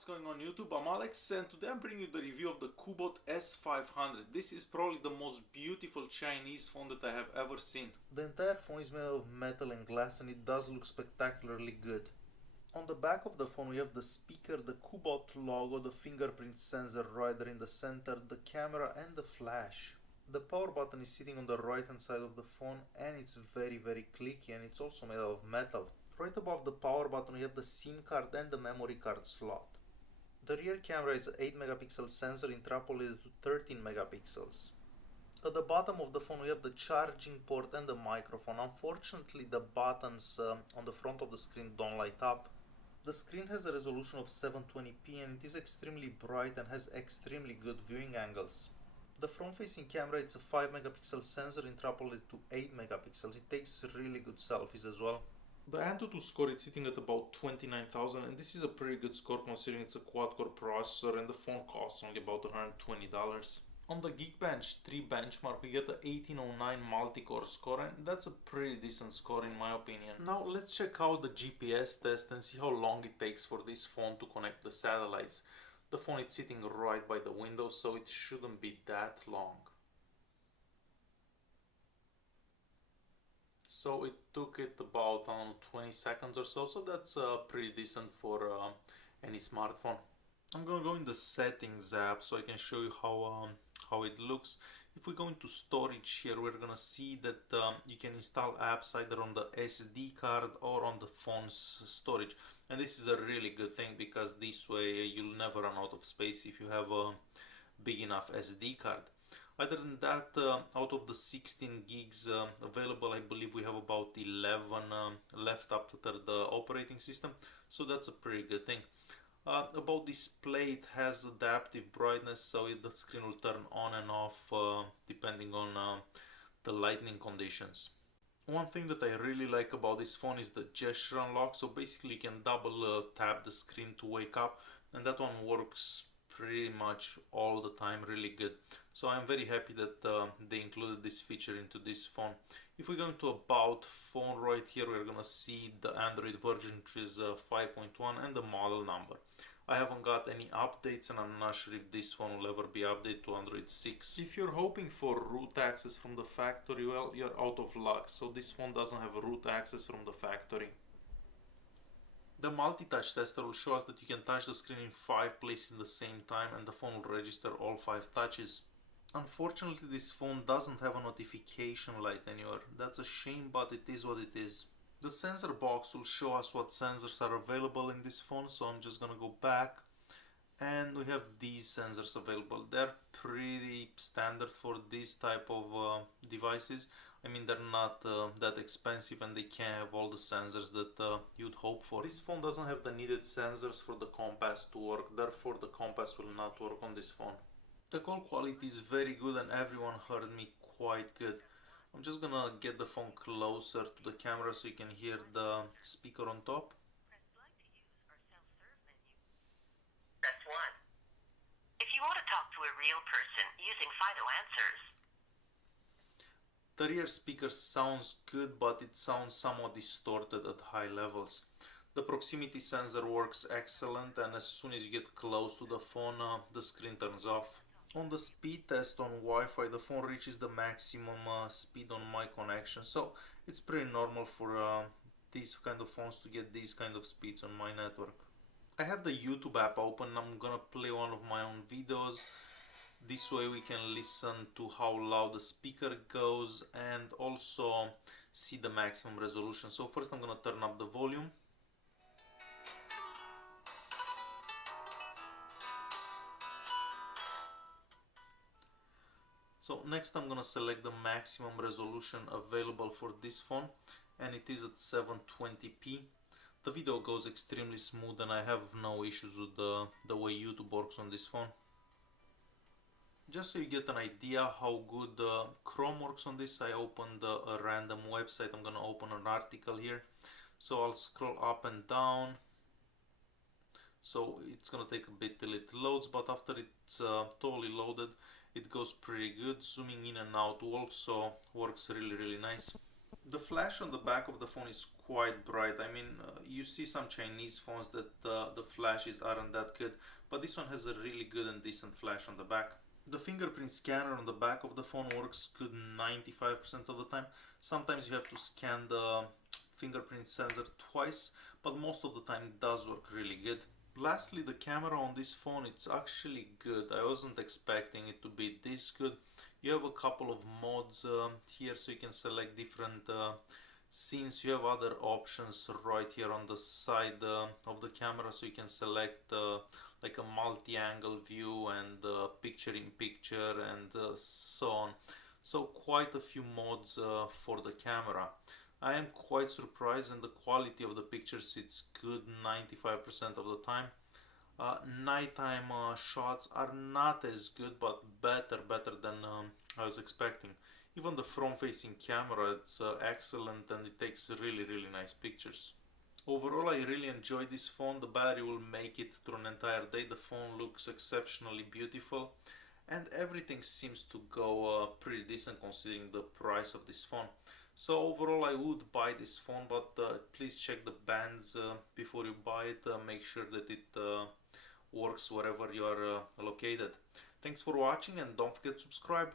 what's going on YouTube? I'm Alex and today I'm bringing you the review of the Cubot S500. This is probably the most beautiful Chinese phone that I have ever seen. The entire phone is made of metal and glass and it does look spectacularly good. On the back of the phone we have the speaker, the Cubot logo, the fingerprint sensor right there in the center, the camera and the flash. The power button is sitting on the right hand side of the phone and it's very clicky and it's also made out of metal. Right above the power button we have the SIM card and the memory card slot. The rear camera is an 8 megapixel sensor interpolated to 13 megapixels. At the bottom of the phone we have the charging port and the microphone. Unfortunately the buttons on the front of the screen don't light up. The screen has a resolution of 720p and it is extremely bright and has extremely good viewing angles. The front facing camera, it's a 5 megapixel sensor interpolated to 8 megapixels. It takes really good selfies as well. The Antutu score is sitting at about 29,000 and this is a pretty good score considering it's a quad-core processor and the phone costs only about $120. On the Geekbench 3 benchmark we get the 1809 multi-core score and that's a pretty decent score in my opinion. Now let's check out the GPS test and see how long it takes for this phone to connect the satellites. The phone is sitting right by the window so it shouldn't be that long. So it took it about 20 seconds or so, so that's pretty decent for any smartphone. I'm gonna go in the settings app so I can show you how it looks. If we go into storage here, we're gonna see that you can install apps either on the SD card or on the phone's storage. And this is a really good thing because this way you'll never run out of space if you have a big enough SD card. Other than that, out of the 16 gigs available, I believe we have about 11 left after the operating system, so that's a pretty good thing. About display, it has adaptive brightness, so the screen will turn on and off depending on the lighting conditions. One thing that I really like about this phone is the gesture unlock, so basically you can double tap the screen to wake up, and that one works pretty much all the time really good. So I'm very happy that they included this feature into this phone. If we go into about phone right here, we're gonna see the Android version, which is 5.1 and the model number. I haven't got any updates and I'm not sure if this phone will ever be updated to Android 6. If you're hoping for root access from the factory, well, you're out of luck. So this phone doesn't have root access from the factory. The multi-touch tester will show us that you can touch the screen in 5 places at the same time and the phone will register all 5 touches. Unfortunately, this phone doesn't have a notification light anywhere. That's a shame, but it is what it is. The sensor box will show us what sensors are available in this phone, so I'm just gonna go back and we have these sensors available. They're pretty standard for this type of devices. I mean, they're not that expensive and they can have all the sensors that you'd hope for. This phone doesn't have the needed sensors for the compass to work, therefore the compass will not work on this phone. The call quality is very good and everyone heard me quite good. I'm just gonna get the phone closer to the camera so you can hear the speaker on top. Press 1. If you want to talk to a real person using Fido Answers. The rear speaker sounds good, but it sounds somewhat distorted at high levels. The proximity sensor works excellent and as soon as you get close to the phone, the screen turns off. On the speed test on Wi-Fi, the phone reaches the maximum speed on my connection, so it's pretty normal for these kind of phones to get these kind of speeds on my network. I have the YouTube app open. I'm gonna play one of my own videos. This way we can listen to how loud the speaker goes and also see the maximum resolution. So first I'm gonna turn up the volume. So next I'm gonna select the maximum resolution available for this phone and it is at 720p. The video goes extremely smooth and I have no issues with the way YouTube works on this phone. Just so you get an idea how good Chrome works on this, I opened a random website. I'm gonna open an article here. So I'll scroll up and down. So it's gonna take a bit till it loads, but after it's totally loaded, it goes pretty good. Zooming in and out also works really nice. The flash on the back of the phone is quite bright. I mean, you see some Chinese phones that the flashes aren't that good, but this one has a really good and decent flash on the back. The fingerprint scanner on the back of the phone works good 95% of the time. Sometimes you have to scan the fingerprint sensor twice, but most of the time it does work really good. Lastly, the camera on this phone, it's actually good. I wasn't expecting it to be this good. You have a couple of modes here, so you can select different scenes. You have other options right here on the side of the camera, so you can select like a multi-angle view and picture in picture and so on. So quite a few modes for the camera. I am quite surprised, and the quality of the pictures, it's good 95% of the time. Nighttime shots are not as good, but better than I was expecting. Even the front-facing camera, it's excellent, and it takes really nice pictures. Overall, I really enjoyed this phone. The battery will make it through an entire day. The phone looks exceptionally beautiful, and everything seems to go pretty decent considering the price of this phone. So overall, I would buy this phone, but please check the bands before you buy it. Make sure that it works wherever you are located. Thanks for watching, and don't forget to subscribe.